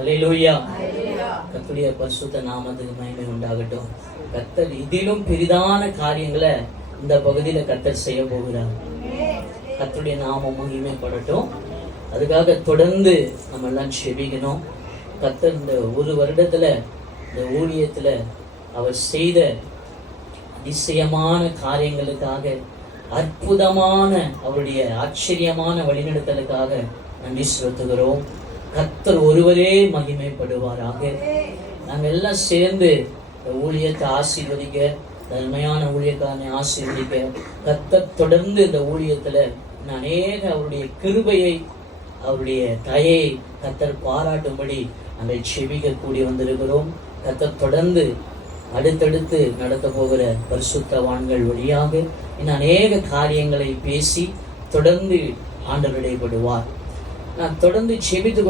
அல்லேலூயா. கர்த்தருடைய பரிசுத்த நாமத்துக்கு மகிமை உண்டாகட்டும். கர்த்தர் இதிலும் பெரிதான காரியங்களை இந்த பகுதியில கர்த்தர் செய்ய போகிறார். கர்த்தருடைய நாமம் மகிமைப்படட்டும். அதுக்காக தொடர்ந்து நம்ம எல்லாம் செபிக்கணும். கர்த்தர் இந்த ஒரு வருடத்துல இந்த ஊழியத்துல அவர் செய்த அதிசயமான காரியங்களுக்காக, அற்புதமான அவருடைய ஆச்சரியமான வழிநடத்தலுக்காக நன்றி செலுத்துகிறோம். கர்த்தர் ஒருவரே மகிமைப்படுவாராக. நாங்கள் எல்லாம் சேர்ந்து இந்த ஊழியத்தை ஆசீர்வதிக்க, நன்மையான ஊழியக்காரனை ஆசீர்வதிக்க, கர்த்தர் தொடர்ந்து இந்த ஊழியத்துல அநேக அவருடைய கிருபையை, அவருடைய தயையை கர்த்தர் பாராட்டும்படி நாங்கள் செபிக்க கூடி வந்திருக்கிறோம். கர்த்தர் தொடர்ந்து அடுத்தடுத்து நடத்த போகிற பரிசுத்தவான்கள் வழியாக இன்னும் அநேக காரியங்களை பேசி தொடர்ந்து ஆண்டவர் இடைப்படுவார். நான் தொடர்ந்து செபித்து கொண்டு